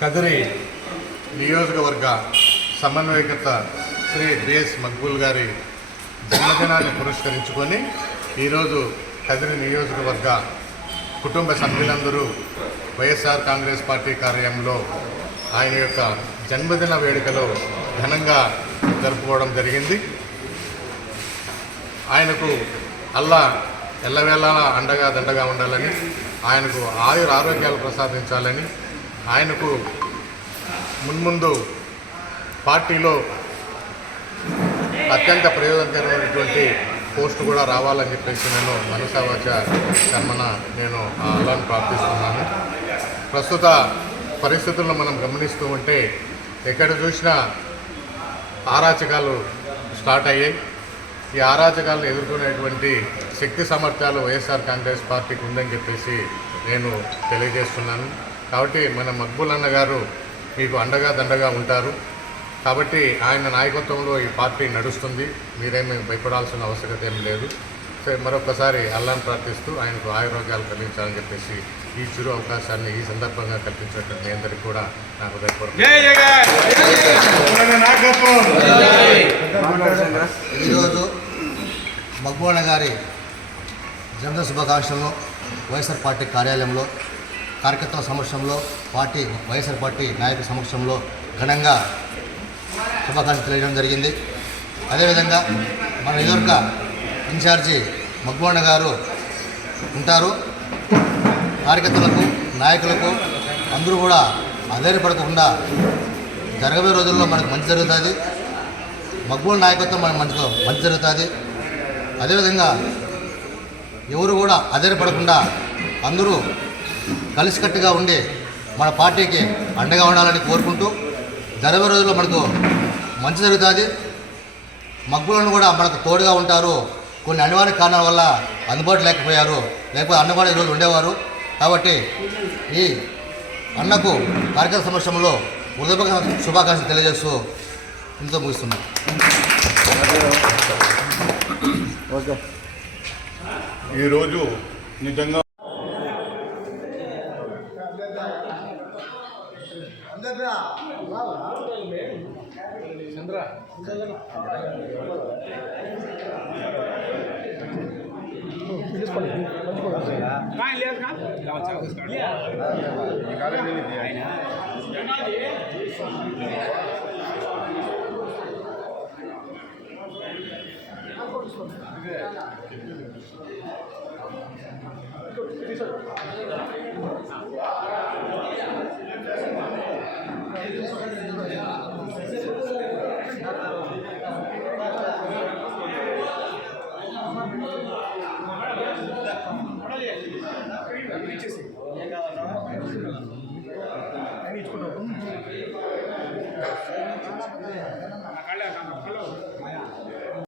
కదిరి నియోజకవర్గ సమన్వయకర్త శ్రీ బిఎస్ మక్బూల్ గారి జన్మదినాన్ని పురస్కరించుకొని ఈరోజు కదిరి నియోజకవర్గ కుటుంబ సభ్యులందరూ వైఎస్ఆర్ కాంగ్రెస్ పార్టీ కార్యాలయంలో ఆయన యొక్క జన్మదిన వేడుకలు ఘనంగా జరుపుకోవడం జరిగింది. ఆయనకు అల్లా ఎల్లవేళలా అండగా దండగా ఉండాలని, ఆయనకు ఆరోగ్యాలు ప్రసాదించాలని, ఆయనకు మున్ముందు పార్టీలో అత్యంత ప్రయోజనకరమైనటువంటి పోస్టు కూడా రావాలని చెప్పేసి నేను మనసావాచ కర్మన నేను అల్లాను ప్రార్థిస్తున్నాను. ప్రస్తుత పరిస్థితులను మనం గమనిస్తూ ఉంటే ఎక్కడ చూసినా అరాచకాలు స్టార్ట్ అయ్యాయి. ఈ అరాచకాలను ఎదుర్కొనేటువంటి శక్తి సామర్థ్యాలు వైఎస్ఆర్ కాంగ్రెస్ పార్టీకి ఉందని చెప్పేసి నేను తెలియజేస్తున్నాను. కాబట్టి మన మక్బూల్ అన్న గారు మీకు అండగా దండగా ఉంటారు. కాబట్టి ఆయన నాయకత్వంలో ఈ పార్టీ నడుస్తుంది. మీరేమీ భయపడాల్సిన అవసరం ఏం లేదు. మరొకసారి అల్లాను ప్రార్థిస్తూ ఆయనకు ఆరోగ్యాలు కలిగించాలని చెప్పేసి ఈ చిరు అవకాశాన్ని ఈ సందర్భంగా కల్పించినటువంటి మీ అందరికీ కూడా నాకు ఈరోజు మక్బూల్ గారి జన్మదిన శుభాకాంక్షలను వైఎస్ఆర్ పార్టీ కార్యాలయంలో కార్యకర్తల సమక్షంలో వైఎస్ఆర్ పార్టీ నాయకుల సమక్షంలో ఘనంగా శుభాకాంక్షలు తెలియడం జరిగింది. అదేవిధంగా మన నియోజక ఇన్ఛార్జి మక్బూల్ గారు ఉంటారు. కార్యకర్తలకు నాయకులకు అందరూ కూడా అధైర్యపడకుండా జరగబోయే రోజుల్లో మనకు మంచి జరుగుతుంది. మక్బూల్ నాయకత్వం మనకు మంచి జరుగుతుంది. అదేవిధంగా ఎవరు కూడా అధైర్యపడకుండా అందరూ కలిసికట్టుగా ఉండి మన పార్టీకి అండగా ఉండాలని కోరుకుంటూ జరగబోయే రోజుల్లో మనకు మంచి జరుగుతుంది. మక్బూలను కూడా మనకు తోడుగా ఉంటారు. కొన్ని అనివార్య కారణాల వల్ల అందుబాటు లేకపోయారు, లేకపోతే అన్న కూడా ఈరోజు ఉండేవారు. కాబట్టి ఈ అన్నకు కార్యకర్త సమక్షంలో హృదయపూర్వక శుభాకాంక్షలు తెలియజేస్తూ ఇంతో ముగిస్తున్నాం. ఈరోజు నిజంగా ఇచ్చేసి